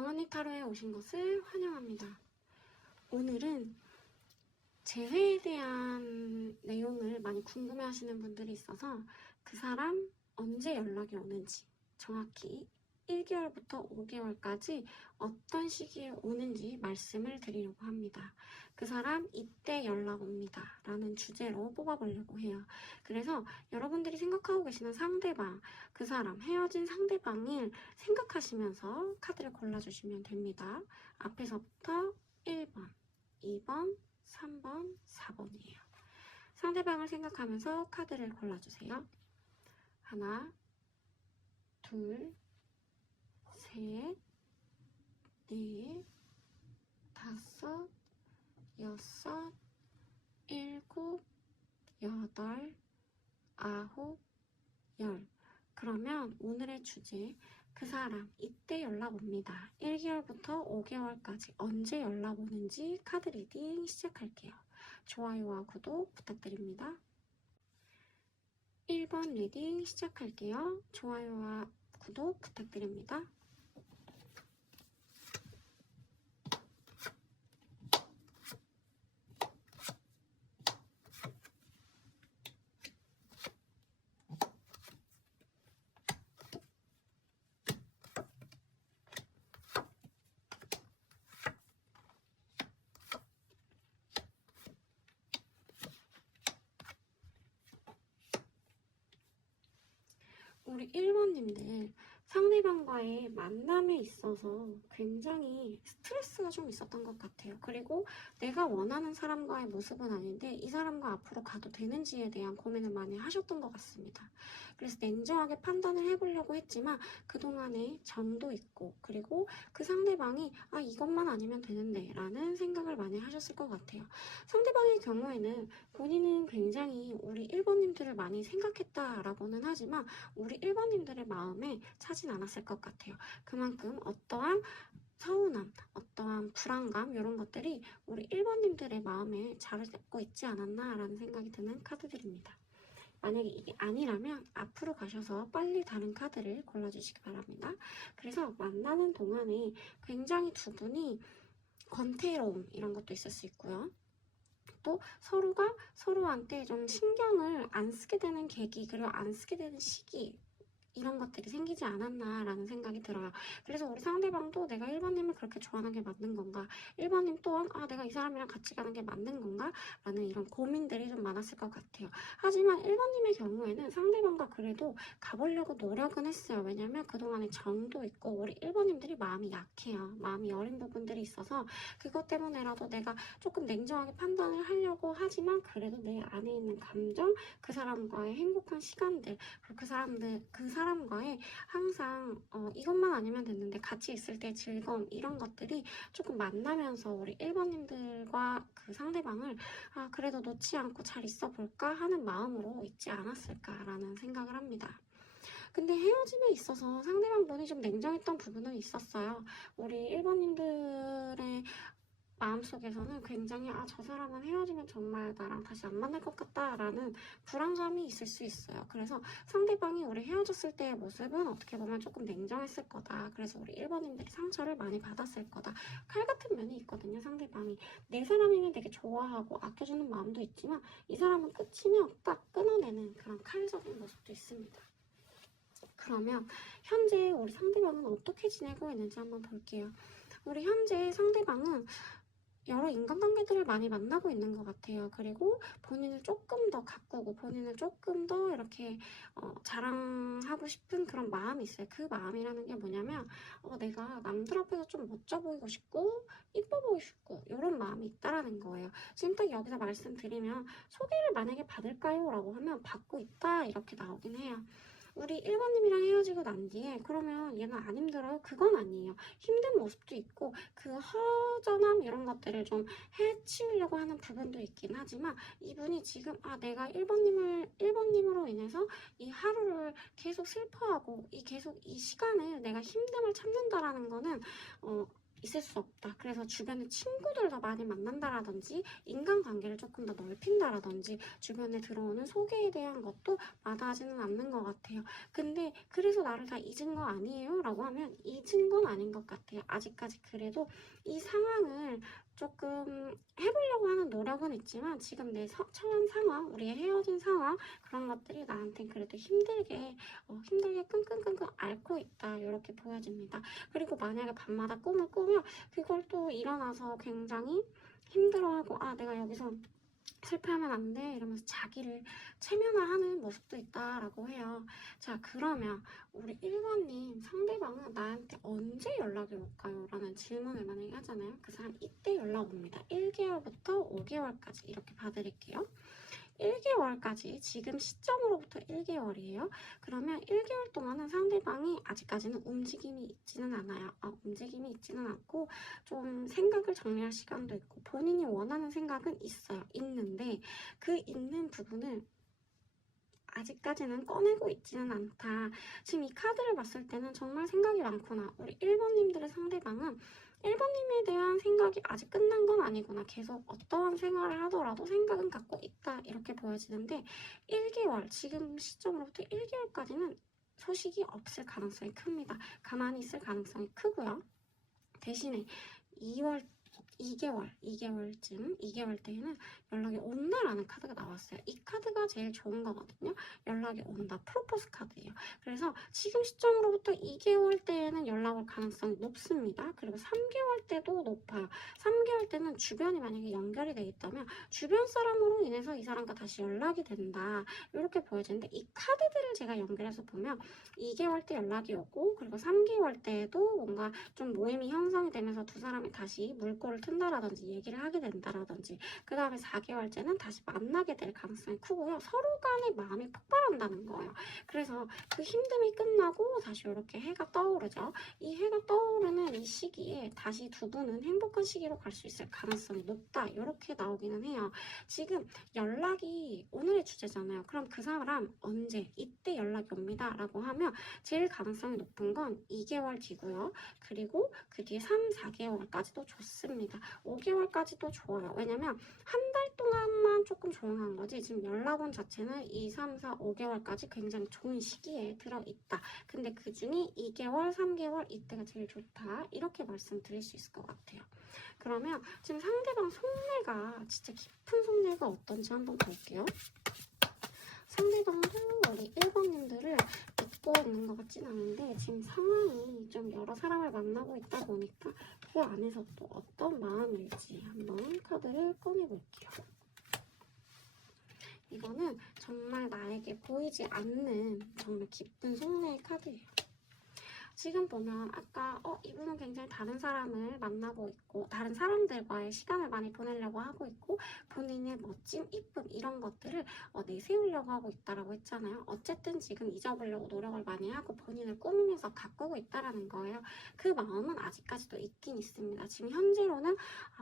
왕언니 타로에 오신 것을 환영합니다. 오늘은 제 회에 대한 내용을 많이 궁금해 하시는 분들이 있어서 그 사람 언제 연락이 오는지, 정확히 1개월부터 5개월까지 어떤 시기에 오는지 말씀을 드리려고 합니다. 그 사람 이때 연락 옵니다 라는 주제로 뽑아보려고 해요. 그래서 여러분들이 생각하고 계시는 상대방, 그 사람, 헤어진 상대방을 생각하시면서 카드를 골라주시면 됩니다. 앞에서부터 1번, 2번, 3번, 4번이에요. 상대방을 생각하면서 카드를 골라주세요. 하나, 둘, 셋, 넷, 다섯, 여섯, 일곱, 여덟, 아홉, 열. 그러면 오늘의 주제, 그 사람 이때 연락 옵니다. 1개월부터 5개월까지 언제 연락 오는지 카드 리딩 시작할게요. 좋아요와 구독 부탁드립니다. 1번 리딩 시작할게요. 좋아요와 구독 부탁드립니다. 우리 1번님들 상대방과의 만남에 있어서 굉장히 스트레스가 좀 있었던 것 같아요. 그리고 내가 원하는 사람과의 모습은 아닌데 이 사람과 앞으로 가도 되는지에 대한 고민을 많이 하셨던 것 같습니다. 그래서 냉정하게 판단을 해보려고 했지만 그동안에 정도 있고 그리고 그 상대방이 이것만 아니면 되는데 라는 생각을 많이 하셨을 것 같아요. 상대방의 경우에는 본인은 굉장히 우리 1번님들을 많이 생각했다라고는 하지만 우리 1번님들의 마음에 차진 않았을 것 같아요. 그만큼 어떠한 서운함, 어떠한 불안감 이런 것들이 우리 1번님들의 마음에 자리 잡고 있지 않았나라는 생각이 드는 카드들입니다. 만약에 이게 아니라면 앞으로 가셔서 빨리 다른 카드를 골라주시기 바랍니다. 그래서 만나는 동안에 굉장히 두 분이 권태로움 이런 것도 있을 수 있고요. 또 서로가 서로한테 좀 신경을 안 쓰게 되는 계기 그리고 안 쓰게 되는 시기 이런 것들이 생기지 않았나라는 생각이 들어요. 그래서 우리 상대방도 내가 1번님을 그렇게 좋아하는 게 맞는 건가? 1번님 또한 내가 이 사람이랑 같이 가는 게 맞는 건가? 라는 이런 고민들이 좀 많았을 것 같아요. 하지만 1번님의 경우에는 상대방과 그래도 가보려고 노력은 했어요. 왜냐면 그동안에 정도 있고 우리 1번님들이 마음이 약해요. 마음이 여린 부분들이 있어서 그것 때문에라도 내가 조금 냉정하게 판단을 하려고 하지만 그래도 내 안에 있는 감정, 그 사람과의 행복한 시간들, 그리고 그 사람과의 항상 이것만 아니면 됐는데 같이 있을 때 즐거움 이런 것들이 조금 만나면서 우리 1번님들과 그 상대방을 그래도 놓지 않고 잘 있어 볼까 하는 마음으로 있지 않았을까라는 생각을 합니다. 근데 헤어짐에 있어서 상대방 분이 좀 냉정했던 부분은 있었어요. 우리 1번님들의 마음속에서는 굉장히 저 사람은 헤어지면 정말 나랑 다시 안 만날 것 같다 라는 불안감이 있을 수 있어요. 그래서 상대방이 우리 헤어졌을 때의 모습은 어떻게 보면 조금 냉정했을 거다. 그래서 우리 1번님들이 상처를 많이 받았을 거다. 칼 같은 면이 있거든요. 상대방이 내 사람이면 되게 좋아하고 아껴주는 마음도 있지만 이 사람은 끝이면 딱 끊어내는 그런 칼적인 모습도 있습니다. 그러면 현재 우리 상대방은 어떻게 지내고 있는지 한번 볼게요. 우리 현재 상대방은 여러 인간관계들을 많이 만나고 있는 것 같아요. 그리고 본인을 조금 더 가꾸고 본인을 조금 더 이렇게 자랑하고 싶은 그런 마음이 있어요. 그 마음이라는 게 뭐냐면 내가 남들 앞에서 좀 멋져 보이고 싶고 이뻐 보이고 싶고 이런 마음이 있다라는 거예요. 지금 딱 여기서 말씀드리면 소개를 만약에 받을까요? 라고 하면 받고 있다 이렇게 나오긴 해요. 우리 1번님이랑 헤어지고 난 뒤에 그러면 얘는 안 힘들어요? 그건 아니에요. 힘든 모습도 있고 그 허전함 이런 것들을 좀 해치우려고 하는 부분도 있긴 하지만 이분이 지금 내가 1번님으로 인해서 이 하루를 계속 슬퍼하고 계속 이 시간을 내가 힘듦을 참는다라는 거는 있을 수 없다. 그래서 주변에 친구들 더 많이 만난다라든지 인간관계를 조금 더 넓힌다라든지 주변에 들어오는 소개에 대한 것도 마다하지는 않는 것 같아요. 근데 그래서 나를 다 잊은 거 아니에요? 라고 하면 잊은 건 아닌 것 같아요. 아직까지 그래도 이 상황을 조금 해보려고 하는 노력은 있지만 지금 내 처한 상황, 우리의 헤어진 상황 그런 것들이 나한테 그래도 힘들게 끙끙끙끙 앓고 있다 이렇게 보여집니다. 그리고 만약에 밤마다 꿈을 꾸면 그걸 또 일어나서 굉장히 힘들어하고 내가 여기서 실패하면 안 돼 이러면서 자기를 체면화하는 모습도 있다라고 해요. 자, 그러면 우리 1번님 상대방은 나한테 언제 연락이 올까요? 라는 질문을 만약에 하잖아요. 그 사람 이때 연락 옵니다. 1개월부터 5개월까지 이렇게 봐드릴게요. 1개월까지 지금 시점으로부터 1개월이에요. 그러면 1개월 동안은 상대방이 아직까지는 움직임이 있지는 않아요. 움직임이 있지는 않고 좀 생각을 정리할 시간도 있고 본인이 원하는 생각은 있어요. 있는데 그 있는 부분을 아직까지는 꺼내고 있지는 않다. 지금 이 카드를 봤을 때는 정말 생각이 많구나. 우리 1번님들의 상대방은 1번님에 대한 생각이 아직 끝난 건 아니구나. 계속 어떠한 생활을 하더라도 생각은 갖고 있다. 이렇게 보여지는데 1개월, 지금 시점으로부터 1개월까지는 소식이 없을 가능성이 큽니다. 가만히 있을 가능성이 크고요. 대신에 2개월 때에는 연락이 온다라는 카드가 나왔어요. 이 카드가 제일 좋은 거거든요. 연락이 온다. 프로포즈 카드예요. 그래서 지금 시점으로부터 2개월 때에는 연락 올 가능성이 높습니다. 그리고 3개월 때도 높아요. 3개월 때는 주변이 만약에 연결이 돼 있다면 주변 사람으로 인해서 이 사람과 다시 연락이 된다. 이렇게 보여지는데 이 카드들을 제가 연결해서 보면 2개월 때 연락이 오고 그리고 3개월 때에도 뭔가 좀 모임이 형성이 되면서 두 사람이 다시 물꼬를 튼다라든지 얘기를 하게 된다라든지 그 다음에 4개월째는 다시 만나게 될 가능성이 크고요. 서로 간의 마음이 폭발한다는 거예요. 그래서 그 힘듦이 끝나고 다시 이렇게 해가 떠오르죠. 이 해가 떠오르는 이 시기에 다시 두 분은 행복한 시기로 갈 수 있을 가능성이 높다. 이렇게 나오기는 해요. 지금 연락이 오늘의 주제잖아요. 그럼 그 사람 언제 이때 연락이 옵니다 라고 하면 제일 가능성이 높은 건 2개월 뒤고요. 그리고 그 뒤에 3, 4개월까지도 좋습니다. 5개월까지도 좋아요. 왜냐면 한 달 동안만 조금 조용한 거지 지금 연락원 자체는 2, 3, 4, 5개월까지 굉장히 좋은 시기에 들어있다. 근데 그 중에 2개월, 3개월 이때가 제일 좋다. 이렇게 말씀드릴 수 있을 것 같아요. 그러면 지금 상대방 속내가 진짜 깊은 속내가 어떤지 한번 볼게요. 상대방도 우리 1번님들을 믿고 있는 것 같진 않은데 지금 상황이 좀 여러 사람을 만나고 있다 보니까 그 안에서 또 어떤 마음일지 한번 카드를 꺼내볼게요. 이거는 정말 나에게 보이지 않는 정말 깊은 속내의 카드예요. 지금 보면 아까 이분은 굉장히 다른 사람을 만나고 있고 다른 사람들과의 시간을 많이 보내려고 하고 있고 본인의 멋짐, 이쁨 이런 것들을 내세우려고 하고 있다라고 했잖아요. 어쨌든 지금 잊어보려고 노력을 많이 하고 본인을 꾸미면서 가꾸고 있다라는 거예요. 그 마음은 아직까지도 있긴 있습니다. 지금 현재로는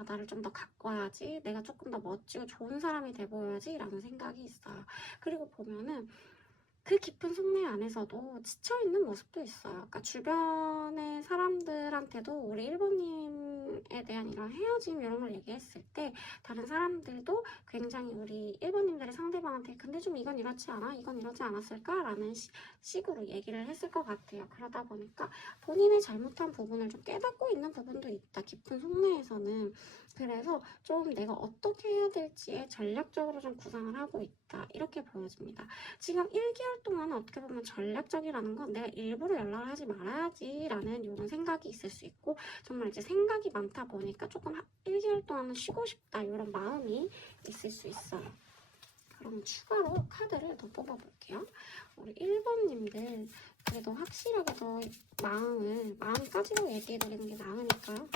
나를 좀 더 가꿔야지, 내가 조금 더 멋지고 좋은 사람이 돼 보여야지 라는 생각이 있어요. 그리고 보면은 그 깊은 속내 안에서도 지쳐있는 모습도 있어요. 그러니까 주변의 사람들한테도 우리 1번님에 대한 이런 헤어짐 이런 걸 얘기했을 때 다른 사람들도 굉장히 우리 1번님들의 상대방한테 근데 좀 이건 이렇지 않아? 이건 이러지 않았을까? 라는 식으로 얘기를 했을 것 같아요. 그러다 보니까 본인의 잘못한 부분을 좀 깨닫고 있는 부분도 있다. 깊은 속내에서는. 그래서 좀 내가 어떻게 해야 될지에 전략적으로 좀 구상을 하고 있다. 이렇게 보여집니다. 지금 1개월 동안은 어떻게 보면 전략적이라는 건 내가 일부러 연락을 하지 말아야지 라는 이런 생각이 있을 수 있고 정말 이제 생각이 많다 보니까 조금 1개월 동안은 쉬고 싶다 이런 마음이 있을 수 있어요. 그럼 추가로 카드를 더 뽑아볼게요. 우리 1번님들 그래도 확실하게 더 마음까지도 얘기해드리는 게 나으니까요.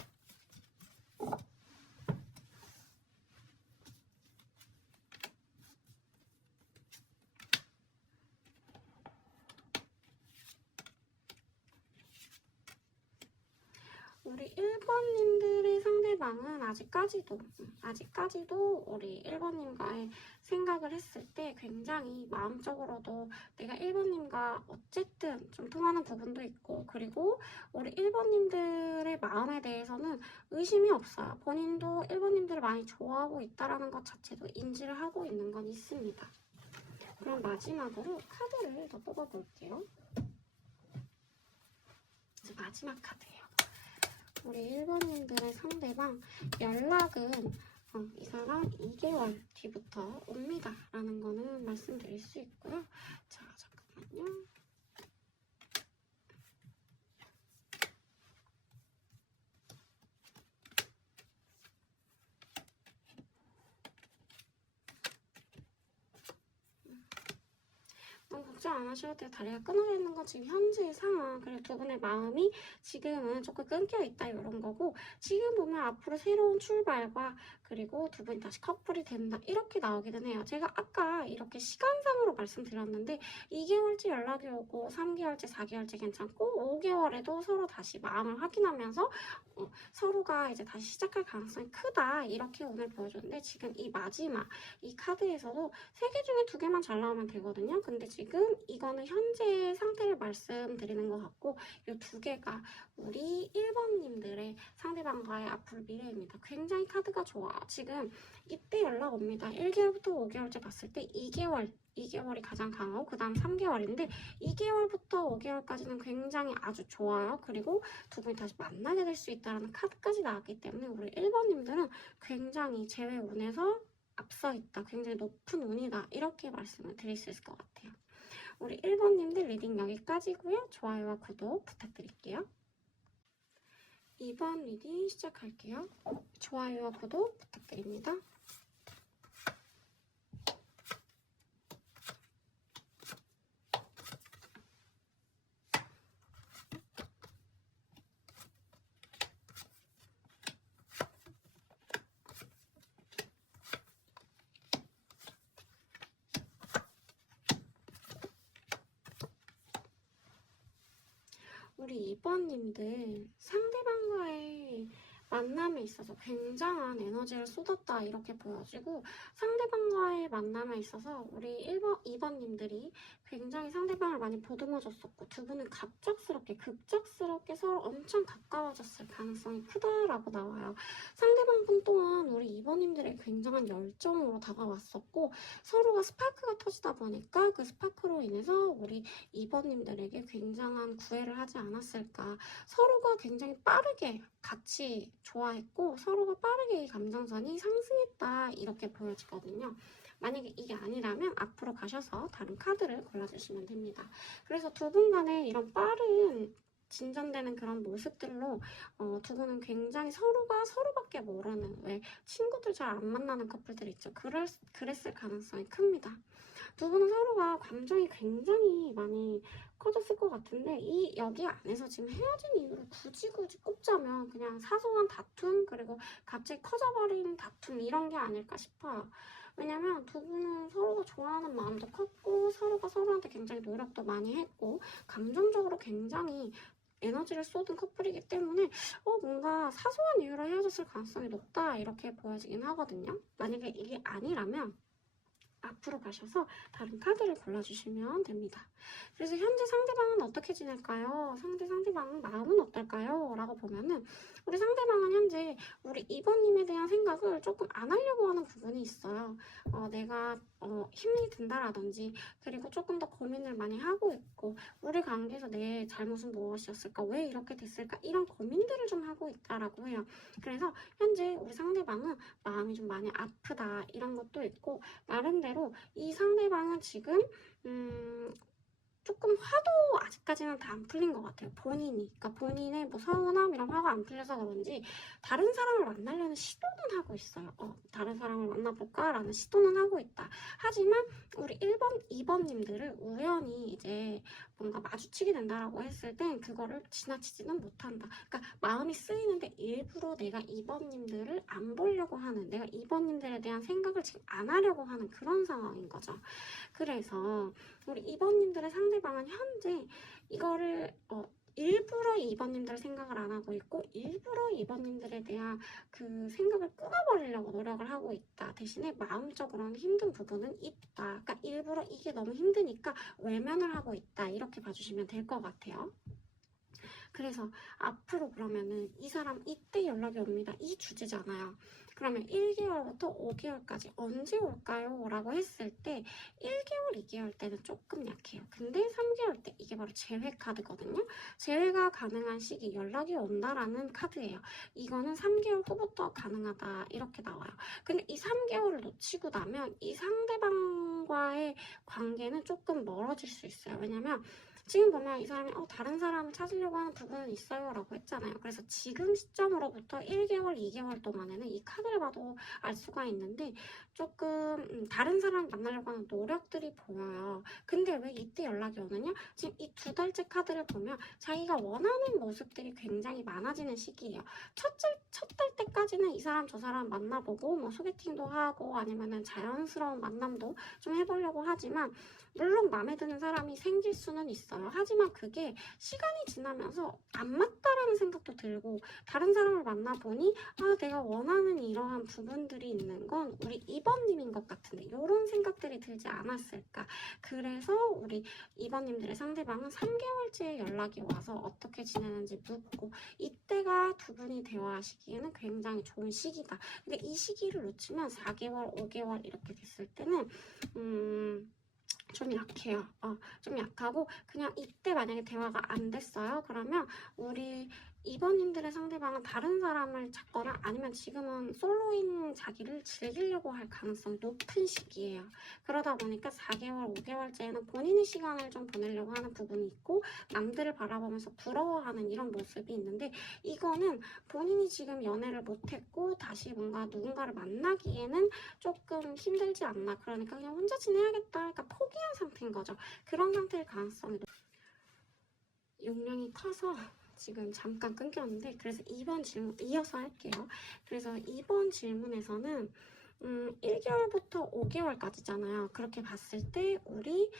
우리 1번님들의 상대 상대방은 아직까지도 우리 1번님과의 생각을 했을 때 굉장히 마음적으로도 내가 1번님과 어쨌든 좀 통하는 부분도 있고, 그리고 우리 1번님들의 마음에 대해서는 의심이 없어요. 본인도 1번님들을 많이 좋아하고 있다는 것 자체도 인지를 하고 있는 건 있습니다. 그럼 마지막으로 카드를 더 뽑아볼게요. 이제 마지막 카드예요. 우리 1번님들의 상대방 연락은 이 사람 2개월 뒤부터 옵니다 라는 거는 말씀드릴 수 있고요. 자, 잠깐만요. 너무 걱정 안 하셔도 돼요. 다리가 끊어져 있는 건 지금 현재의 상황. 그리고 두 분의 마음이 지금은 조금 끊겨 있다 이런 거고, 지금 보면 앞으로 새로운 출발과 그리고 두 분이 다시 커플이 된다 이렇게 나오기는 해요. 제가 아까 이렇게 시간상으로 말씀드렸는데 2개월째 연락이 오고 3개월째 4개월째 괜찮고 5개월에도 서로 다시 마음을 확인하면서 서로가 이제 다시 시작할 가능성이 크다 이렇게 오늘 보여줬는데, 지금 이 마지막 이 카드에서도 3개 중에 2개만 잘 나오면 되거든요. 근데 지금 이거는 현재 상태를 말씀드리는 것 같고, 이 2개가 우리 1번님들의 상대방과의 앞으로 미래입니다. 굉장히 카드가 좋아요. 지금 이때 연락 옵니다. 1개월부터 5개월째 봤을 때 2개월이 가장 강하고 그 다음 3개월인데 2개월부터 5개월까지는 굉장히 아주 좋아요. 그리고 두 분이 다시 만나게 될 수 있다는 카드까지 나왔기 때문에 우리 1번님들은 굉장히 제외 운에서 앞서 있다. 굉장히 높은 운이다. 이렇게 말씀을 드릴 수 있을 것 같아요. 우리 1번님들 리딩 여기까지고요. 좋아요와 구독 부탁드릴게요. 2번 리딩 시작할게요. 좋아요와 구독 부탁드립니다. 우리 2번님들 상대방과의 만남에 있어서 굉장한 에너지를 쏟았다 이렇게 보여지고, 상대방과의 만남에 있어서 우리 2번님들이 굉장히 상대방을 많이 보듬어줬었고 두 분은 급작스럽게 서로 엄청 가까워졌을 가능성이 크다라고 나와요. 상대방 분 또한 우리 2번님들의 굉장한 열정으로 다가왔었고, 서로가 스파크가 터지다 보니까 그 스파크로 인해서 우리 2번님들에게 굉장한 구애를 하지 않았을까. 서로가 굉장히 빠르게 같이 좋아했고 서로가 빠르게 이 감정선이 상승했다 이렇게 보여지거든요. 만약에 이게 아니라면 앞으로 가셔서 다른 카드를 골라주시면 됩니다. 그래서 두 분 간에 이런 빠른 진전되는 그런 모습들로 두 분은 굉장히 서로가 서로밖에 모르는, 왜 친구들 잘 안 만나는 커플들 있죠. 그랬을 가능성이 큽니다. 두 분은 서로가 감정이 굉장히 많이 커졌을 것 같은데, 여기 안에서 지금 헤어진 이유를 굳이 꼽자면 그냥 사소한 다툼, 그리고 갑자기 커져버린 다툼 이런 게 아닐까 싶어요. 왜냐면 두 분은 서로가 좋아하는 마음도 컸고 서로가 서로한테 굉장히 노력도 많이 했고 감정적으로 굉장히 에너지를 쏟은 커플이기 때문에 뭔가 사소한 이유로 헤어졌을 가능성이 높다 이렇게 보여지긴 하거든요. 만약에 이게 아니라면 앞으로 가셔서 다른 카드를 골라주시면 됩니다. 그래서 현재 상대방은 어떻게 지낼까요? 상대방은 마음은 어떨까요? 라고 보면은 우리 상대방은 현재 우리 2번님에 대한 생각을 조금 안 하려고 하는 부분이 있어요. 내가 힘이 든다라든지, 그리고 조금 더 고민을 많이 하고 있고 우리 관계에서 내 잘못은 무엇이었을까? 왜 이렇게 됐을까? 이런 고민들을 좀 하고 있다라고 해요. 그래서 현재 우리 상대방은 마음이 좀 많이 아프다 이런 것도 있고, 나름대로 이 상대방은 지금 조금 화도 아직까지는 다 안 풀린 것 같아요. 그러니까 본인의 뭐 서운함 이런 화가 안 풀려서 그런지 다른 사람을 만나려는 시도는 하고 있어요. 다른 사람을 만나볼까? 라는 시도는 하고 있다. 하지만 우리 1번, 2번님들을 우연히 이제 뭔가 마주치게 된다라고 했을 땐 그거를 지나치지는 못한다. 그러니까 마음이 쓰이는데 일부러 내가 2번님들을 안 보려고 하는, 내가 2번님들에 대한 생각을 지금 안 하려고 하는 그런 상황인 거죠. 그래서 우리 2번님들의 상대방은 현재 이거를 일부러 2번님들 생각을 안 하고 있고 일부러 2번님들에 대한 그 생각을 끊어버리려고 노력을 하고 있다. 대신에 마음적으로는 힘든 부분은 있다. 그러니까 일부러 이게 너무 힘드니까 외면을 하고 있다. 이렇게 봐주시면 될 것 같아요. 그래서 앞으로 그러면은 이 사람 이때 연락이 옵니다. 이 주제잖아요. 그러면 1개월부터 5개월까지 언제 올까요? 라고 했을 때 1개월, 2개월 때는 조금 약해요. 근데 3개월 때 이게 바로 재회 카드거든요. 재회가 가능한 시기 연락이 온다라는 카드예요. 이거는 3개월 후부터 가능하다 이렇게 나와요. 근데 이 3개월을 놓치고 나면 이 상대방과의 관계는 조금 멀어질 수 있어요. 왜냐면 지금 보면 이 사람이 다른 사람을 찾으려고 하는 부분은 있어요 라고 했잖아요. 그래서 지금 시점으로부터 1개월, 2개월 동안에는 이 카드를 봐도 알 수가 있는데 조금 다른 사람을 만나려고 하는 노력들이 보여요. 근데 왜 이때 연락이 오느냐? 지금 이 2달째 카드를 보면 자기가 원하는 모습들이 굉장히 많아지는 시기예요. 첫 달 때까지는 이 사람 저 사람 만나보고 뭐 소개팅도 하고 아니면은 자연스러운 만남도 좀 해보려고 하지만 물론 마음에 드는 사람이 생길 수는 있어요. 하지만 그게 시간이 지나면서 안 맞다라는 생각도 들고 다른 사람을 만나보니 내가 원하는 이러한 부분들이 있는 건 우리 2번님인 것 같은데 이런 생각들이 들지 않았을까. 그래서 우리 2번님들의 상대방은 3개월째 연락이 와서 어떻게 지내는지 묻고 이때가 두 분이 대화하시기에는 굉장히 좋은 시기다. 근데 이 시기를 놓치면 4개월, 5개월 이렇게 됐을 때는 좀 약해요. 좀 약하고 그냥 이때 만약에 대화가 안 됐어요. 그러면 우리 2번님들의 상대방은 다른 사람을 찾거나 아니면 지금은 솔로인 자기를 즐기려고 할 가능성이 높은 시기예요. 그러다 보니까 4개월, 5개월째는 본인의 시간을 좀 보내려고 하는 부분이 있고 남들을 바라보면서 부러워하는 이런 모습이 있는데 이거는 본인이 지금 연애를 못했고 다시 뭔가 누군가를 만나기에는 조금 힘들지 않나. 그러니까 그냥 혼자 지내야겠다. 그러니까 포기한 상태인 거죠. 그런 상태일 가능성이 용량이 커서 지금 잠깐 끊겼는데 그래서 2번 질문 이어서 할게요. 그래서 2번 질문에서는 1개월부터 5개월까지잖아요. 그렇게 봤을 때 우리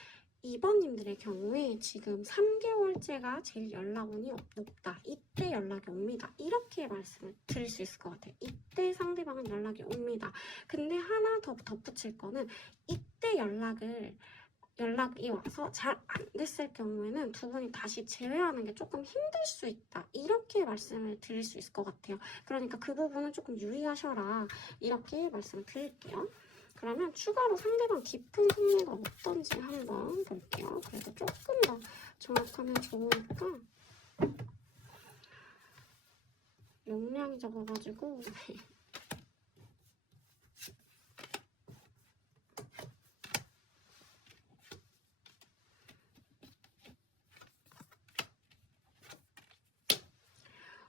2번님들의 경우에 지금 3개월째가 제일 연락운이 높다. 이때 연락이 옵니다. 이렇게 말씀을 드릴 수 있을 것 같아요. 이때 상대방은 연락이 옵니다. 근데 하나 더 덧붙일 거는 이때 연락이 와서 잘 안 됐을 경우에는 두 분이 다시 재회하는 게 조금 힘들 수 있다. 이렇게 말씀을 드릴 수 있을 것 같아요. 그러니까 그 부분은 조금 유의하셔라. 이렇게 말씀을 드릴게요. 그러면 추가로 상대방 깊은 속내가 어떤지 한번 볼게요. 그래도 조금 더 정확하면 좋으니까 용량이 적어가지고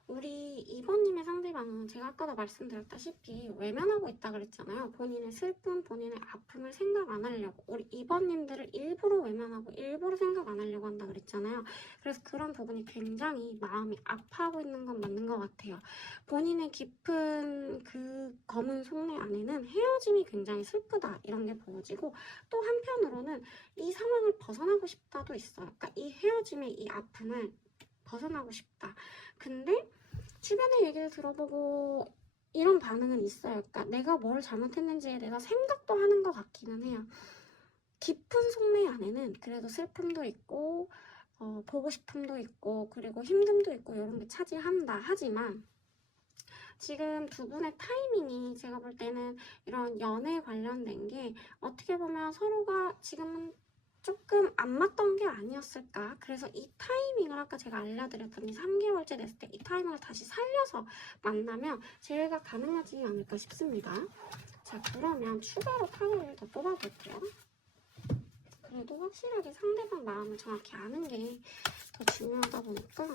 우리 2번님의 상대방은 제가 아까도 말씀드렸다시피 외면하고 있다 그랬잖아요. 본인의 슬픔, 본인의 아픔을 생각 안 하려고. 우리 2번님들을 일부러 외면하고 일부러 생각 안 하려고 한다 그랬잖아요. 그래서 그런 부분이 굉장히 마음이 아파하고 있는 건 맞는 것 같아요. 본인의 깊은 그 검은 속내 안에는 헤어짐이 굉장히 슬프다 이런 게 보여지고 또 한편으로는 이 상황을 벗어나고 싶다도 있어요. 그러니까 이 헤어짐의 이 아픔을 벗어나고 싶다. 근데 주변의 얘기를 들어보고 이런 반응은 있어요. 그러니까 내가 뭘 잘못했는지에 대해서 생각도 하는 것 같기는 해요. 깊은 속내 안에는 그래도 슬픔도 있고 보고 싶음도 있고 그리고 힘듦도 있고 이런 게 차지한다. 하지만 지금 두 분의 타이밍이 제가 볼 때는 이런 연애 관련된 게 어떻게 보면 서로가 지금은 조금 안 맞던 게 아니었을까. 그래서 이 타이밍을 아까 제가 알려드렸던 이 3개월째 됐을 때 이 타이밍을 다시 살려서 만나면 재회가 가능하지 않을까 싶습니다. 자, 그러면 추가로 카드를 더 뽑아볼게요. 그래도 확실하게 상대방 마음을 정확히 아는 게 더 중요하다 보니까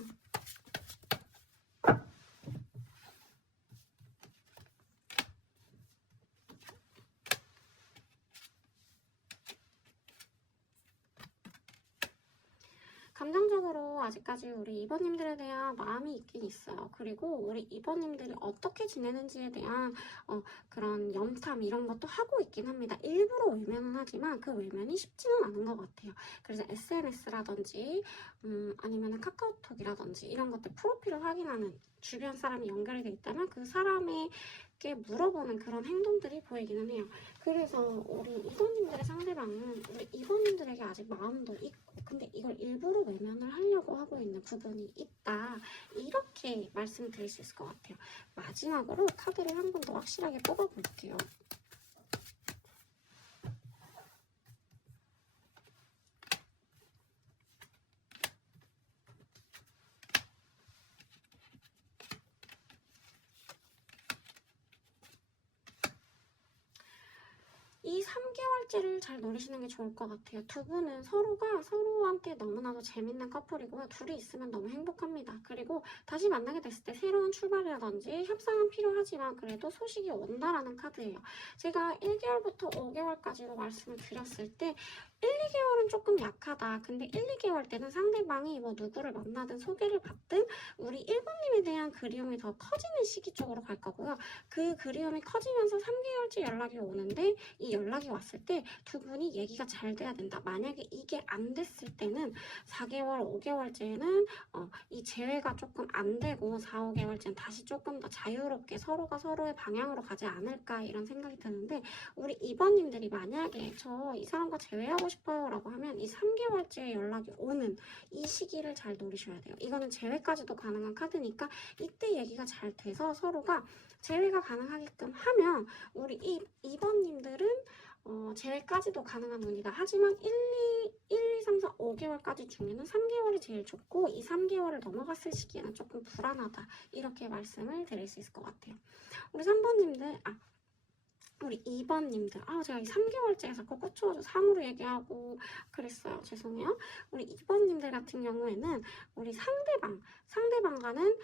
감정적으로 아직까지 우리 2번님들에 대한 마음이 있긴 있어요. 그리고 우리 2번님들이 어떻게 지내는지에 대한 그런 염탐 이런 것도 하고 있긴 합니다. 일부러 외면은 하지만 그 외면이 쉽지는 않은 것 같아요. 그래서 SNS라든지 아니면 카카오톡이라든지 이런 것들 프로필을 확인하는 주변 사람이 연결이 돼 있다면 그 사람에게 물어보는 그런 행동들이 보이기는 해요. 그래서 우리 2번님들의 상대방은 우리 2번님들에게 아직 마음도 있고 근데 이걸 일부러 외면을 하려고 하고 있는 부분이 있다. 이렇게 말씀을 드릴 수 있을 것 같아요. 마지막으로 카드를 한 번 더 확실하게 뽑아볼게요. 이 3개월째를 잘 노리시는 게 좋을 것 같아요. 두 분은 서로가 서로와 함께 너무나도 재밌는 커플이고요. 둘이 있으면 너무 행복합니다. 그리고 다시 만나게 됐을 때 새로운 출발이라든지 협상은 필요하지만 그래도 소식이 온다라는 카드예요. 제가 1개월부터 5개월까지로 말씀을 드렸을 때 1, 2개월은 조금 약하다. 근데 1, 2개월 때는 상대방이 뭐 누구를 만나든 소개를 받든 우리 1번님에 대한 그리움이 더 커지는 시기 쪽으로 갈 거고요. 그 그리움이 커지면서 3개월째 연락이 오는데 이 연락이 왔을 때 두 분이 얘기가 잘 돼야 된다. 만약에 이게 안 됐을 때는 4개월, 5개월째는 이 재회가 조금 안 되고 4, 5개월째는 다시 조금 더 자유롭게 서로가 서로의 방향으로 가지 않을까 이런 생각이 드는데 우리 2번님들이 만약에 저 이 사람과 재회하고 싶어요 라고 하면 이 3개월째 연락이 오는 이 시기를 잘 노리셔야 돼요. 이거는 재회까지도 가능한 카드니까 이때 얘기가 잘 돼서 서로가 재회가 가능하게끔 하면 우리 2번님들은 재회까지도 가능한 운이다. 하지만 1, 2, 3, 4, 5개월까지 중에는 3개월이 제일 좋고 이 3개월을 넘어갔을 시기에는 조금 불안하다. 이렇게 말씀을 드릴 수 있을 것 같아요. 우리 3번님들, 우리 2번님들, 제가 이 3개월째에 자꾸 꽂혀가지고 3으로 얘기하고 그랬어요. 죄송해요. 우리 2번님들 같은 경우에는 우리 상대방과는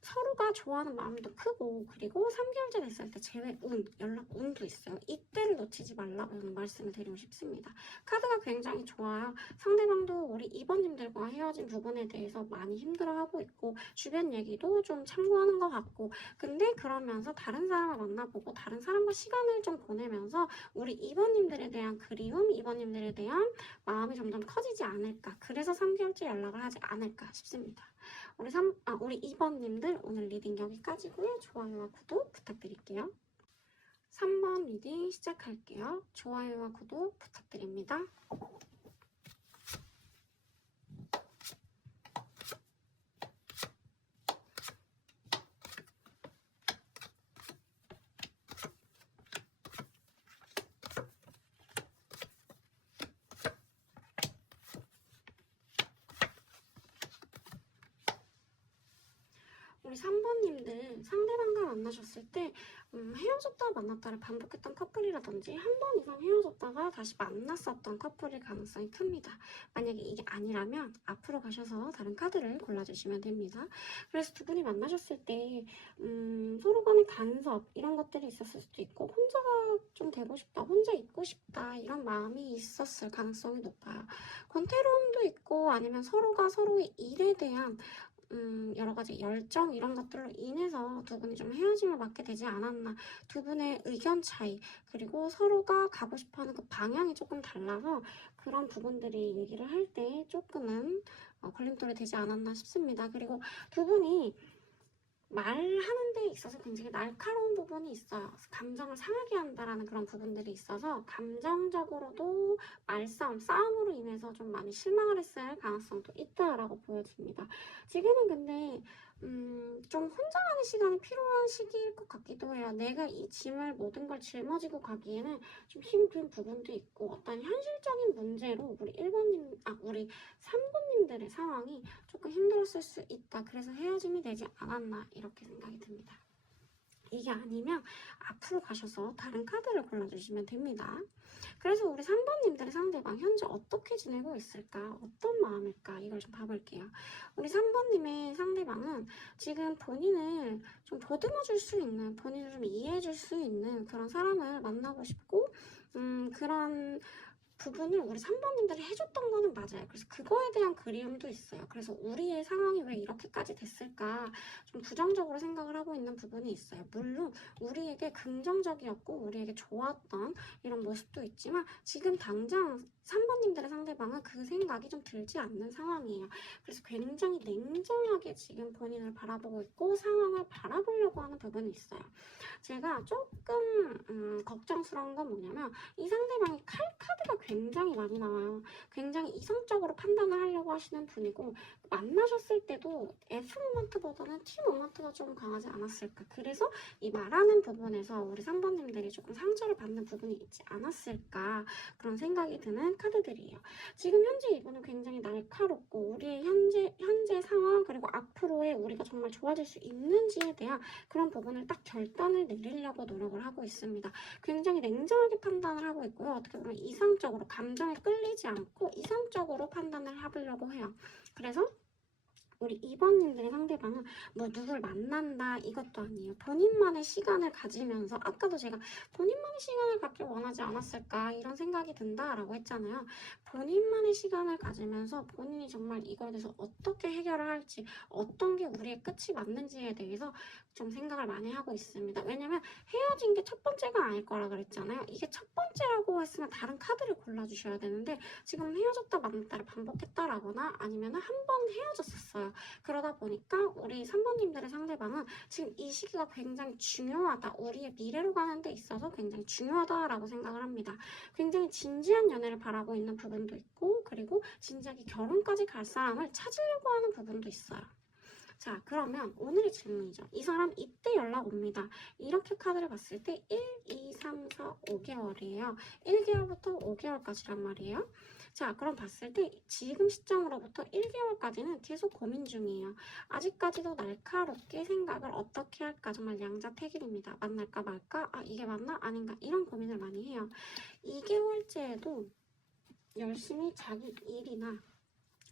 서로가 좋아하는 마음도 크고 그리고 3개월째 됐을 때 재회 운, 연락 운도 있어요. 이때를 놓치지 말라고 저는 말씀을 드리고 싶습니다. 카드가 굉장히 좋아요. 상대방도 우리 2번님들과 헤어진 부분에 대해서 많이 힘들어하고 있고 주변 얘기도 좀 참고하는 것 같고 근데 그러면서 다른 사람을 만나보고 다른 사람과 시간을 좀 보내면서 우리 2번님들에 대한 그리움, 2번님들에 대한 마음이 점점 커지지 않을까 그래서 3개월째 연락을 하지 않을까 싶습니다. 우리 2번님들 오늘 리딩 여기까지고요. 좋아요와 구독 부탁드릴게요. 3번 리딩 시작할게요. 좋아요와 구독 부탁드립니다. 우리 3번님들 상대방과 만나셨을 때 헤어졌다 만났다를 반복했던 커플이라든지 한 번 이상 헤어졌다가 다시 만났었던 커플일 가능성이 큽니다. 만약에 이게 아니라면 앞으로 가셔서 다른 카드를 골라주시면 됩니다. 그래서 두 분이 만나셨을 때 서로 간의 간섭 이런 것들이 있었을 수도 있고 혼자가 좀 되고 싶다, 혼자 있고 싶다 이런 마음이 있었을 가능성이 높아요. 권태로움도 있고 아니면 서로가 서로의 일에 대한 여러 가지 열정 이런 것들로 인해서 두 분이 좀 헤어짐을 맞게 되지 않았나. 두 분의 의견 차이 그리고 서로가 가고 싶어하는 그 방향이 조금 달라서 그런 부분들이 얘기를 할 때 조금은 걸림돌이 되지 않았나 싶습니다. 그리고 두 분이 말하는 데 있어서 굉장히 날카로운 부분이 있어요. 감정을 상하게 한다라는 그런 부분들이 있어서 감정적으로도 싸움으로 인해서 좀 많이 실망을 했을 가능성도 있다라고 보여집니다. 지금은 근데 좀 혼자만의 시간이 필요한 시기일 것 같기도 해요. 내가 이 짐을 모든 걸 짊어지고 가기에는 좀 힘든 부분도 있고 어떤 현실적인 문제로 우리 3번님들의 상황이 조금 힘들었을 수 있다. 그래서 헤어짐이 되지 않았나 이렇게 생각이 듭니다. 이게 아니면 앞으로 가셔서 다른 카드를 골라주시면 됩니다. 그래서 우리 3번님들의 상대방 현재 어떻게 지내고 있을까? 어떤 마음일까? 이걸 좀 봐볼게요. 우리 3번님의 상대방은 지금 본인을 좀 보듬어줄 수 있는, 본인을 좀 이해해줄 수 있는 그런 사람을 만나고 싶고 그런 부분을 우리 3번님들이 해줬던 거는 맞아요. 그래서 그거에 대한 그리움도 있어요. 그래서 우리의 상황이 왜 이렇게까지 됐을까 좀 부정적으로 생각을 하고 있는 부분이 있어요. 물론 우리에게 긍정적이었고 우리에게 좋았던 이런 모습도 있지만 지금 당장 3번님들의 상대방은 그 생각이 좀 들지 않는 상황이에요. 그래서 굉장히 냉정하게 지금 본인을 바라보고 있고 상황을 바라보려고 하는 부분이 있어요. 제가 조금 걱정스러운 건 뭐냐면 이 상대방이 칼 카드가 굉장히 많이 나와요. 굉장히 이성적으로 판단을 하려고 하시는 분이고 만나셨을 때도 F 모먼트보다는 T 모먼트가 좀 강하지 않았을까. 그래서 이 말하는 부분에서 우리 3번님들이 조금 상처를 받는 부분이 있지 않았을까 그런 생각이 드는 카드들이에요. 지금 현재 이분은 굉장히 날카롭고 우리의 현재 상황 그리고 앞으로의 우리가 정말 좋아질 수 있는지에 대한 그런 부분을 딱 결단을 내리려고 노력을 하고 있습니다. 굉장히 냉정하게 판단을 하고 있고요. 어떻게 보면 이성적으로 감정에 끌리지 않고 이성적으로 판단을 해보려고 해요. 그래서 우리 2번님들의 상대방은 뭐 누굴 만난다 이것도 아니에요. 본인만의 시간을 가지면서 아까도 제가 본인만의 시간을 갖길 원하지 않았을까 이런 생각이 든다라고 했잖아요. 본인만의 시간을 가지면서 본인이 정말 이거에 대해서 어떻게 해결을 할지 어떤 게 우리의 끝이 맞는지에 대해서 좀 생각을 많이 하고 있습니다. 왜냐면 헤어진 게 첫 번째가 아닐 거라 그랬잖아요. 이게 첫 번째라고 했으면 다른 카드를 골라주셔야 되는데 지금 헤어졌다 만났다를 반복했다라거나 아니면 한 번 헤어졌었어요. 그러다 보니까 우리 3번님들의 상대방은 지금 이 시기가 굉장히 중요하다. 우리의 미래로 가는 데 있어서 굉장히 중요하다라고 생각을 합니다. 굉장히 진지한 연애를 바라고 있는 부분도 있고 그리고 진지하게 결혼까지 갈 사람을 찾으려고 하는 부분도 있어요. 자, 그러면 오늘의 질문이죠. 이 사람 이때 연락 옵니다. 이렇게 카드를 봤을 때 1, 2, 3, 4, 5개월이에요. 1개월부터 5개월까지란 말이에요. 자, 그럼 봤을 때 지금 시점으로부터 1개월까지는 계속 고민 중이에요. 아직까지도 날카롭게 생각을 어떻게 할까 정말 양자택일입니다. 만날까 말까? 아, 이게 맞나? 아닌가? 이런 고민을 많이 해요. 2개월째에도 열심히 자기 일이나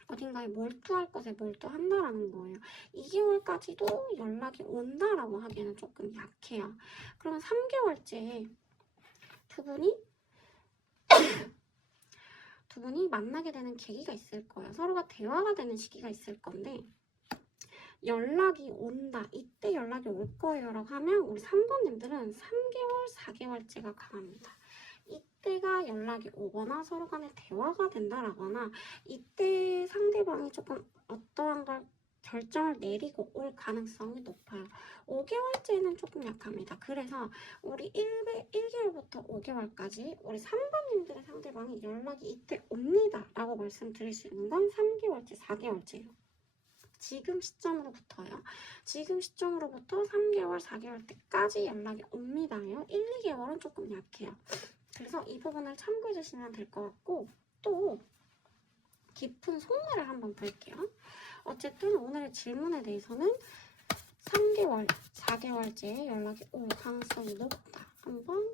어딘가에 몰두할 것에 몰두한다라는 거예요. 2개월까지도 연락이 온다라고 하기에는 조금 약해요. 그러면 3개월째에 두 분이 만나게 되는 계기가 있을 거예요. 서로가 대화가 되는 시기가 있을 건데 연락이 온다. 이때 연락이 올 거예요 라고 하면 우리 3번님들은 3개월, 4개월째가 강합니다. 이때가 연락이 오거나 서로 간에 대화가 된다라거나 이때 상대방이 조금 어떠한 걸 결정을 내리고 올 가능성이 높아요. 5개월째는 조금 약합니다. 그래서 우리 1개월부터 5개월까지 우리 3번님들의 상대방이 연락이 이때 옵니다 라고 말씀드릴 수 있는 건 3개월째, 4개월째예요. 지금 시점으로부터요. 지금 시점으로부터 3개월, 4개월 때까지 연락이 옵니다요. 1, 2개월은 조금 약해요. 그래서 이 부분을 참고해 주시면 될 것 같고 또 깊은 속내를 한번 볼게요. 어쨌든 오늘의 질문에 대해서는 3개월, 4개월째에 연락이 올 가능성이 높다. 한번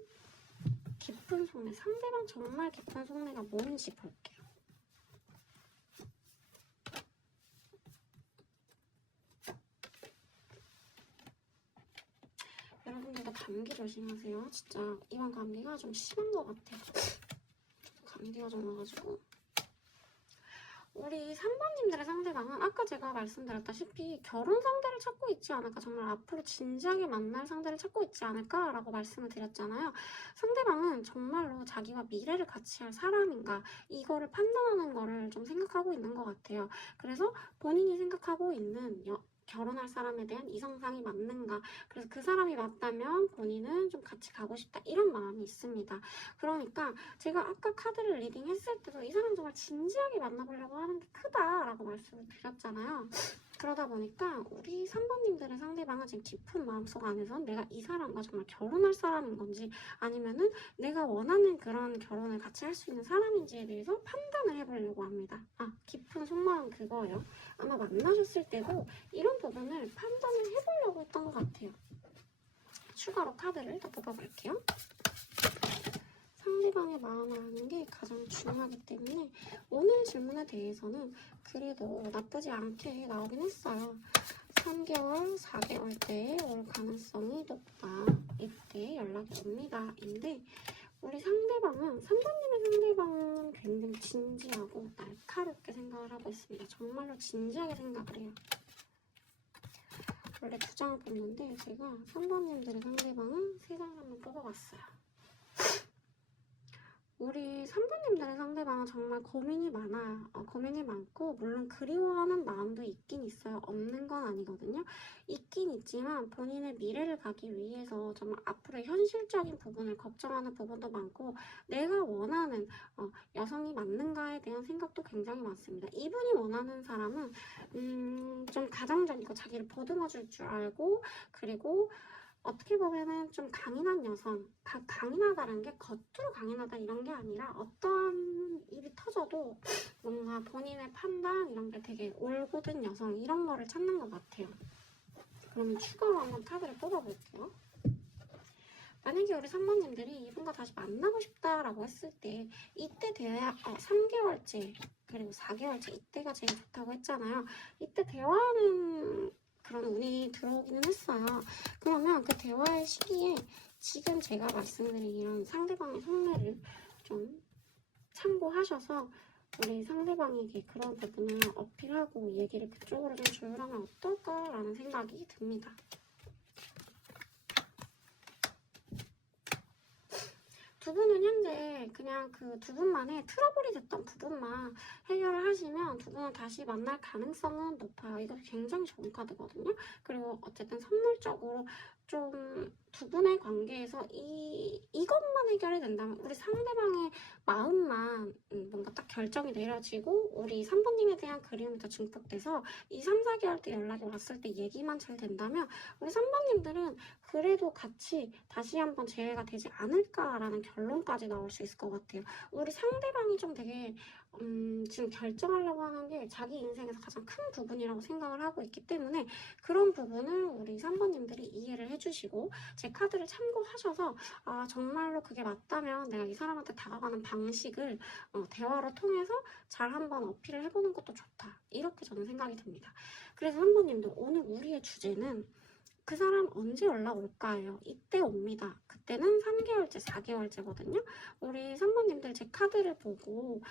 깊은 속내, 상대방 정말 깊은 속내가 뭔지 볼게요. 여러분들도 감기 조심하세요. 진짜 이번 감기가 좀 심한 것 같아요. 저도 감기가 좀 와가지고. 우리 3번님들의 상대방은 아까 제가 말씀드렸다시피 결혼 상대를 찾고 있지 않을까, 정말 앞으로 진지하게 만날 상대를 찾고 있지 않을까 라고 말씀을 드렸잖아요. 상대방은 정말로 자기와 미래를 같이 할 사람인가 이거를 판단하는 거를 좀 생각하고 있는 것 같아요. 그래서 본인이 생각하고 있는 결혼할 사람에 대한 이성상이 맞는가, 그래서 그 사람이 맞다면 본인은 좀 같이 가고 싶다 이런 마음이 있습니다. 그러니까 제가 아까 카드를 리딩했을 때도 이 사람 정말 진지하게 만나보려고 하는 게 크다라고 말씀을 드렸잖아요. 그러다 보니까 우리 3번님들의 상대방은 지금 깊은 마음속 안에선 내가 이 사람과 정말 결혼할 사람인 건지 아니면은 내가 원하는 그런 결혼을 같이 할 수 있는 사람인지에 대해서 판단을 해보려고 합니다. 깊은 속마음 그거예요. 아마 만나셨을 때도 이런 부분을 판단을 해보려고 했던 것 같아요. 추가로 카드를 더 뽑아볼게요. 상대방의 마음을 아는 게 가장 중요하기 때문에 오늘 질문에 대해서는 그래도 나쁘지 않게 나오긴 했어요. 3개월, 4개월 때에 올 가능성이 높다. 이때 연락이 옵니다. 인데 우리 상대방은, 3번님의 상대방은 굉장히 진지하고 날카롭게 생각을 하고 있습니다. 정말로 진지하게 생각을 해요. 원래 2장을 뽑는데 제가 3번님들의 상대방은 3장을 한번 뽑아봤어요. 우리 3번님들의 상대방은 정말 고민이 많아요. 고민이 많고 물론 그리워하는 마음도 있긴 있어요. 없는 건 아니거든요. 있긴 있지만 본인의 미래를 가기 위해서 정말 앞으로의 현실적인 부분을 걱정하는 부분도 많고 내가 원하는 여성이 맞는가에 대한 생각도 굉장히 많습니다. 이분이 원하는 사람은 좀 가정적이고 자기를 보듬어줄 줄 알고 그리고 어떻게 보면은 좀 강인한 여성, 강인하다는 게 겉으로 강인하다 이런 게 아니라 어떤 일이 터져도 뭔가 본인의 판단 이런 게 되게 올곧은 여성 이런 거를 찾는 것 같아요. 그러면 추가로 한번 카드를 뽑아볼게요. 만약에 우리 3번님들이 이분과 다시 만나고 싶다라고 했을 때 이때 대화 3개월째 그리고 4개월째 이때가 제일 좋다고 했잖아요. 이때 대화하는 그런 운이 들어오기는 했어요. 그러면 그 대화의 시기에 지금 제가 말씀드린 이런 상대방의 속내를 좀 참고하셔서 우리 상대방에게 그런 부분을 어필하고 얘기를 그쪽으로 좀 조율하면 어떨까라는 생각이 듭니다. 두 분은 현재 그냥 그 두 분만의 트러블이 됐던 부분만 해결을 하시면 두 분은 다시 만날 가능성은 높아요. 이거 굉장히 좋은 카드거든요. 그리고 어쨌든 선물적으로 좀 두 분의 관계에서 이것만 해결이 된다면 우리 상대방의 마음만 뭔가 딱 결정이 내려지고 우리 3번님에 대한 그리움이 더 증폭돼서 2, 3, 4개월 때 연락이 왔을 때 얘기만 잘 된다면 우리 3번님들은 그래도 같이 다시 한번 재회가 되지 않을까라는 결론까지 나올 수 있을 것 같아요. 우리 상대방이 좀 되게 지금 결정하려고 하는 게 자기 인생에서 가장 큰 부분이라고 생각을 하고 있기 때문에 그런 부분을 우리 3번님들이 이해를 해주시고 제 카드를 참고하셔서 정말로 그게 맞다면 내가 이 사람한테 다가가는 방식을 대화로 통해서 잘 한번 어필을 해보는 것도 좋다. 이렇게 저는 생각이 듭니다. 그래서 3번님도 오늘 우리의 주제는 그 사람 언제 연락 올까요? 이때 옵니다. 그때는 3개월째, 4개월째거든요. 우리 3번님들 제 카드를 보고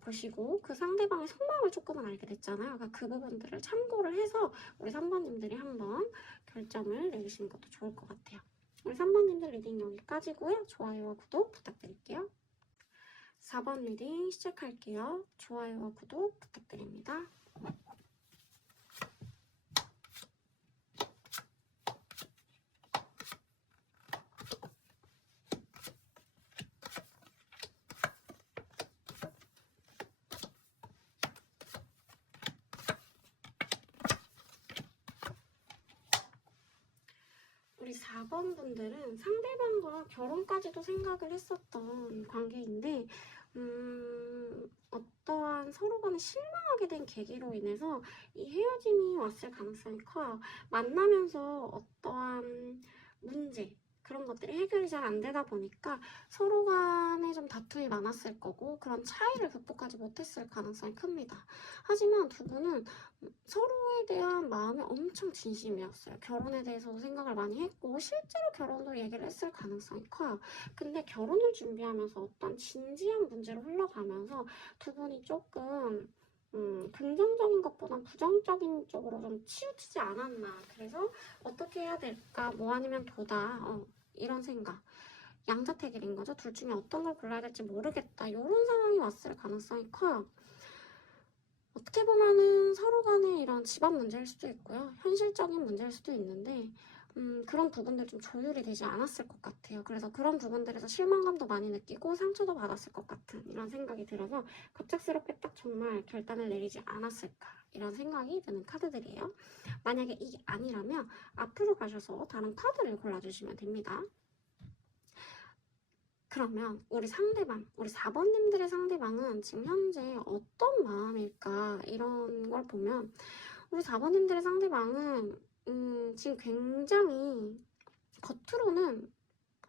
보시고 그 상대방의 속마음을 조금은 알게 됐잖아요. 그러니까 그 부분들을 참고를 해서 우리 3번님들이 한번 결정을 내리시는 것도 좋을 것 같아요. 우리 3번님들 리딩 여기까지고요. 좋아요와 구독 부탁드릴게요. 4번 리딩 시작할게요. 좋아요와 구독 부탁드립니다. 우리 4번 분들은 상대방과 결혼까지도 생각을 했었던 관계인데 어떠한 서로 간에 실망하게 된 계기로 인해서 이 헤어짐이 왔을 가능성이 커요. 만나면서 어떠한 문제 그런 것들이 해결이 잘 안 되다 보니까 서로 간에 좀 다툼이 많았을 거고 그런 차이를 극복하지 못했을 가능성이 큽니다. 하지만 두 분은 서로에 대한 마음이 엄청 진심이었어요. 결혼에 대해서도 생각을 많이 했고 실제로 결혼도 얘기를 했을 가능성이 커요. 근데 결혼을 준비하면서 어떤 진지한 문제로 흘러가면서 두 분이 조금 긍정적인 것보단 부정적인 쪽으로 좀 치우치지 않았나. 그래서 어떻게 해야 될까? 뭐 아니면 도다. 이런 생각. 양자택일인 거죠. 둘 중에 어떤 걸 골라야 될지 모르겠다. 이런 상황이 왔을 가능성이 커요. 어떻게 보면은 서로 간에 이런 집안 문제일 수도 있고요. 현실적인 문제일 수도 있는데 그런 부분들 좀 조율이 되지 않았을 것 같아요. 그래서 그런 부분들에서 실망감도 많이 느끼고 상처도 받았을 것 같은 이런 생각이 들어서 갑작스럽게 딱 정말 결단을 내리지 않았을까 이런 생각이 드는 카드들이에요. 만약에 이게 아니라면 앞으로 가셔서 다른 카드를 골라주시면 됩니다. 그러면 우리 상대방, 우리 4번님들의 상대방은 지금 현재 어떤 마음일까 이런 걸 보면 우리 4번님들의 상대방은 지금 굉장히 겉으로는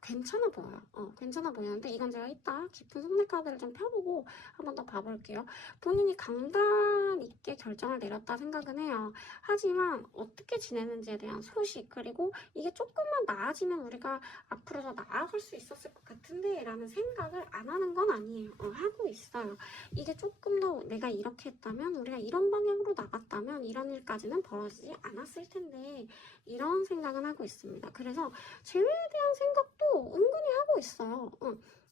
괜찮아 보여요. 괜찮아 보이는데 이건 제가 이따 깊은 속내 카드를 좀 펴보고 한 번 더 봐볼게요. 본인이 강단 있게 결정을 내렸다 생각은 해요. 하지만 어떻게 지내는지에 대한 소식, 그리고 이게 조금만 나아지면 우리가 앞으로 더 나아갈 수 있었을 것 같은데 라는 생각을 안 하는 건 아니에요. 하고 있어요. 이게 조금 더 내가 이렇게 했다면, 우리가 이런 방향으로 나갔다면 이런 일까지는 벌어지지 않았을 텐데 이런 생각은 하고 있습니다. 그래서 재회에 대한 생각도 은근히 하고 있어요.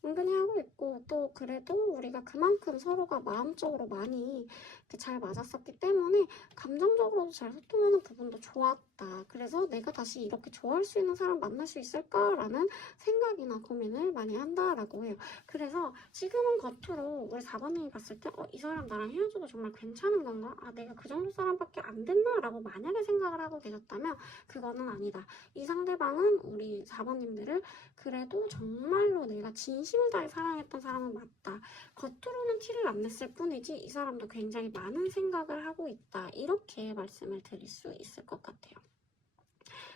은근히 하고 있고, 또 그래도 우리가 그만큼 서로가 마음적으로 많이 이렇게 잘 맞았었기 때문에 감정적으로도 잘 소통하는 부분도 좋았다. 그래서 내가 다시 이렇게 좋아할 수 있는 사람 만날 수 있을까라는 생각이나 고민을 많이 한다라고 해요. 그래서 지금은 겉으로 우리 4번님이 봤을 때 이 사람 나랑 헤어져도 정말 괜찮은 건가? 내가 그 정도 사람밖에 안 됐나? 라고 만약에 생각을 하고 계셨다면 그거는 아니다. 이 상대방은 우리 4번님들을 그래도 정말로 내가 진심을 다해 사랑했던 사람은 맞다. 겉으로는 티를 안 냈을 뿐이지 이 사람도 굉장히 많은 생각을 하고 있다. 이렇게 말씀을 드릴 수 있을 것 같아요.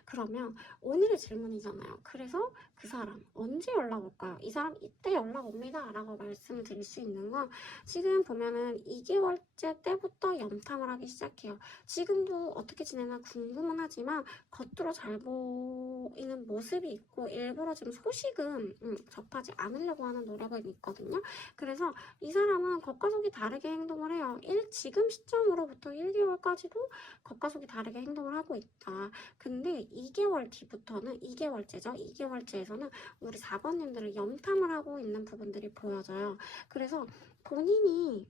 그러면 오늘의 질문이잖아요. 그래서 그 사람 언제 연락 올까요? 이 사람 이때 연락 옵니다 라고 말씀을 드릴 수 있는 건, 지금 보면은 2개월째 때부터 염탐을 하기 시작해요. 지금도 어떻게 지내나 궁금은 하지만 겉으로 잘 보이는 모습이 있고 일부러 지금 소식은 접하지 않으려고 하는 노력은 있거든요. 그래서 이 사람은 겉과 속이 다르게 행동을 해요. 지금 시점으로부터 1개월까지도 겉과 속이 다르게 행동을 하고 있다. 근데 2개월 뒤부터는 2개월째죠. 2개월째에서는 우리 4번님들을 염탐을 하고 있는 부분들이 보여져요. 그래서 본인이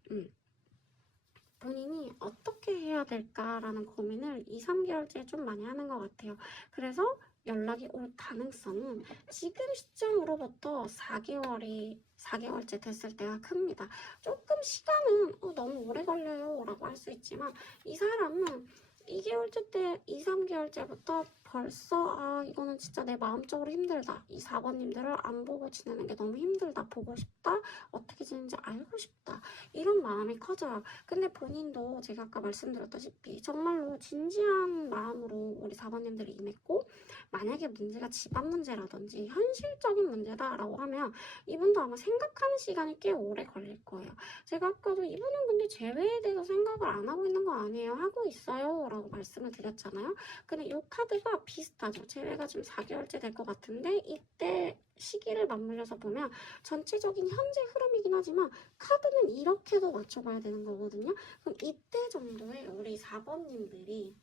어떻게 해야 될까라는 고민을 2, 3개월째 좀 많이 하는 것 같아요. 그래서 연락이 올 가능성은 지금 시점으로부터 4개월째 됐을 때가 큽니다. 조금 시간은 너무 오래 걸려요 라고 할 수 있지만, 이 사람은 2개월째 때, 2, 3개월째부터 벌써 이거는 진짜 내 마음적으로 힘들다. 이 4번님들을 안 보고 지내는 게 너무 힘들다. 보고 싶다. 어떻게 지내는지 알고 싶다. 이런 마음이 커져요. 근데 본인도 제가 아까 말씀드렸다시피 정말로 진지한 마음으로 우리 4번님들이 임했고, 만약에 문제가 집안 문제라든지 현실적인 문제다라고 하면 이분도 아마 생각하는 시간이 꽤 오래 걸릴 거예요. 제가 아까도 이분은 근데 재회에 대해서 생각을 안 하고 있는 거 아니에요? 하고 있어요 라고 말씀을 드렸잖아요. 근데 이 카드가 비슷하죠. 재회가 지금 4개월째 될 것 같은데 이때 시기를 맞물려서 보면 전체적인 현재 흐름이긴 하지만 카드는 이렇게도 맞춰봐야 되는 거거든요. 그럼 이때 정도에 우리 4번님들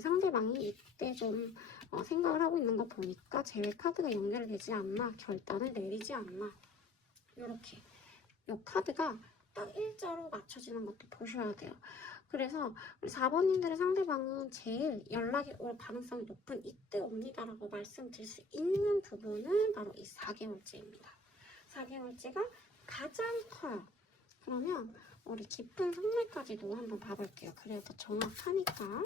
상대방이 이때 좀 생각을 하고 있는 거 보니까 재회 카드가 연결되지 않나, 결단을 내리지 않나, 이렇게 이 카드가 딱 일자로 맞춰지는 것도 보셔야 돼요. 그래서 우리 4번님들의 상대방은 제일 연락이 올 가능성이 높은 이때 옵니다라고 말씀드릴 수 있는 부분은 바로 이 4개월째입니다. 4개월째가 가장 커요. 그러면 우리 깊은 속내까지도 한번 봐볼게요. 그래야 더 정확하니까.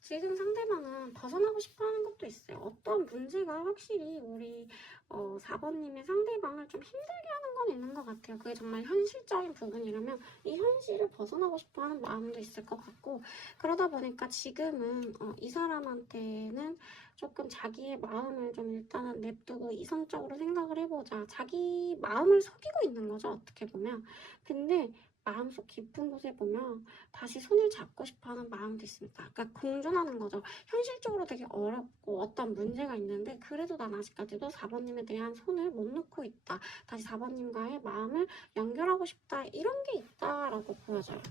지금 상대방은 벗어나고 싶어하는 것도 있어요. 어떤 문제가 확실히 우리 4번님의 상대방을 좀 힘들게 하는 건 있는 것 같아요. 그게 정말 현실적인 부분이라면 이 현실을 벗어나고 싶어하는 마음도 있을 것 같고, 그러다 보니까 지금은 이 사람한테는 조금 자기의 마음을 좀 일단은 냅두고 이성적으로 생각을 해보자. 자기 마음을 속이고 있는 거죠, 어떻게 보면. 근데 마음속 깊은 곳에 보면 다시 손을 잡고 싶어하는 마음도 있습니다. 그러니까 공존하는 거죠. 현실적으로 되게 어렵고 어떤 문제가 있는데 그래도 난 아직까지도 4번님에 대한 손을 못 놓고 있다. 다시 4번님과의 마음을 연결하고 싶다. 이런 게 있다라고 보여져요.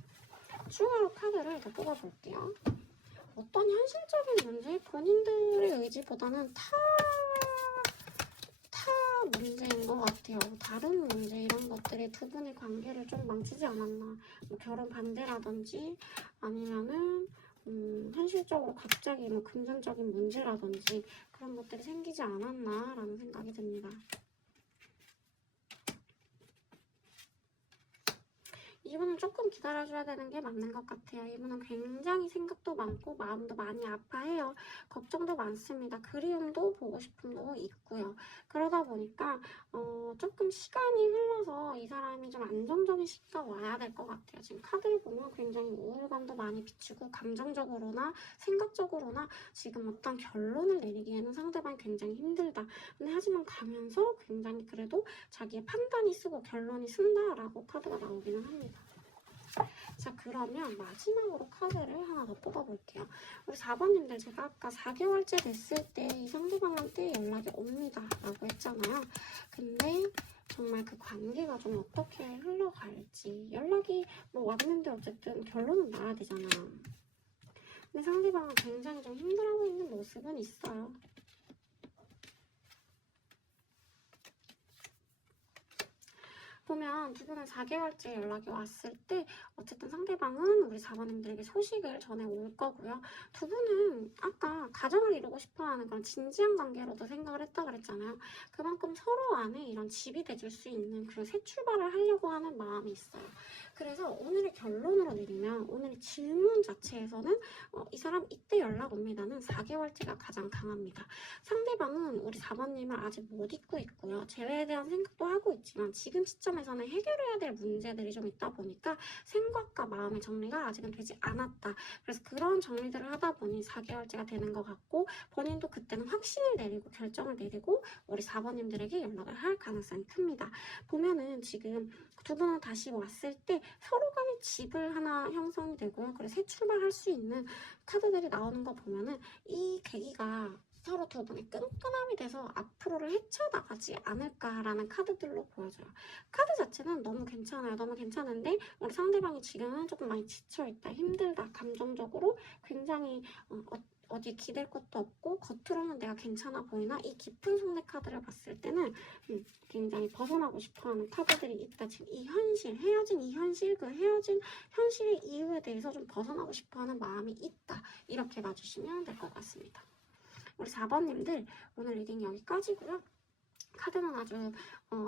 추가로 카드를 더 뽑아볼게요. 어떤 현실적인 문제, 본인들의 의지보다는 타 문제인 것 같아요. 다른 문제 이런 것들이 두 분의 관계를 좀 망치지 않았나. 뭐 결혼 반대라든지 아니면은 현실적으로 갑자기 뭐 금전적인 문제라든지 그런 것들이 생기지 않았나라는 생각이 듭니다. 이분은 이분은 조금 기다려줘야 되는 게 맞는 것 같아요. 이분은 굉장히 생각도 많고 마음도 많이 아파해요. 걱정도 많습니다. 그리움도 보고 싶음도 있고요. 그러다 보니까 조금 시간이 흘러서 이 사람이 좀 안정적인 시기가 와야 될 것 같아요. 지금 카드를 보면 굉장히 우울감도 많이 비추고 감정적으로나 생각적으로나 지금 어떤 결론을 내리기에는 상대방이 굉장히 힘들다. 근데 하지만 가면서 굉장히 그래도 자기의 판단이 쓰고 결론이 쓴다라고 카드가 나오기는 합니다. 자, 그러면 마지막으로 카드를 하나 더 뽑아볼게요. 우리 4번님들 제가 아까 4개월째 됐을 때 이 상대방한테 연락이 옵니다 라고 했잖아요. 근데 정말 그 관계가 좀 어떻게 흘러갈지, 연락이 뭐 왔는데 어쨌든 결론은 나야 되잖아. 근데 상대방은 굉장히 좀 힘들어하고 있는 모습은 있어요. 보면 두 분은 4개월째 연락이 왔을 때 어쨌든 상대방은 우리 4번님들에게 소식을 전해올 거고요. 두 분은 아까 가정을 이루고 싶어하는 그런 진지한 관계로도 생각을 했다 그랬잖아요. 그만큼 서로 안에 이런 집이 돼줄 수 있는 그런 새 출발을 하려고 하는 마음이 있어요. 그래서 오늘의 결론으로 내리면 오늘의 질문 자체에서는 이 사람 이때 연락 옵니다는 4개월째가 가장 강합니다. 상대방은 우리 4번님을 아직 못 잊고 있고요. 재회에 대한 생각도 하고 있지만 지금 시점에서는 해결해야 될 문제들이 좀 있다 보니까 생각과 마음의 정리가 아직은 되지 않았다. 그래서 그런 정리들을 하다 보니 4개월째가 되는 것 같고 본인도 그때는 확신을 내리고 결정을 내리고 우리 4번님들에게 연락을 할 가능성이 큽니다. 보면은 지금 두 분은 다시 왔을 때 서로 간의 집을 하나 형성이 되고요. 그래서 새 출발할 수 있는 카드들이 나오는 거 보면은 이 계기가 서로 두 분이 끈끈함이 돼서 앞으로를 헤쳐나가지 않을까라는 카드들로 보여져요. 카드 자체는 너무 괜찮아요. 너무 괜찮은데 우리 상대방이 지금은 조금 많이 지쳐있다, 힘들다, 감정적으로 굉장히 어디에 기댈 것도 없고 겉으로는 내가 괜찮아 보이나 이 깊은 속내 카드를 봤을 때는 굉장히 벗어나고 싶어하는 카드들이 있다. 지금 이 현실, 헤어진 이 현실, 그 헤어진 현실의 이유에 대해서 좀 벗어나고 싶어하는 마음이 있다. 이렇게 봐주시면 될 것 같습니다. 우리 4번님들 오늘 리딩 여기까지고요. 카드는 아주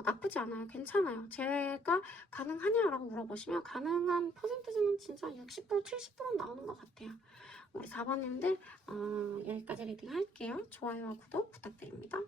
나쁘지 않아요. 괜찮아요. 재회가 가능하냐라고 물어보시면 가능한 퍼센트지는 진짜 60%, 70% 나오는 것 같아요. 우리 4번님들 여기까지 리딩 할게요. 좋아요와 구독 부탁드립니다.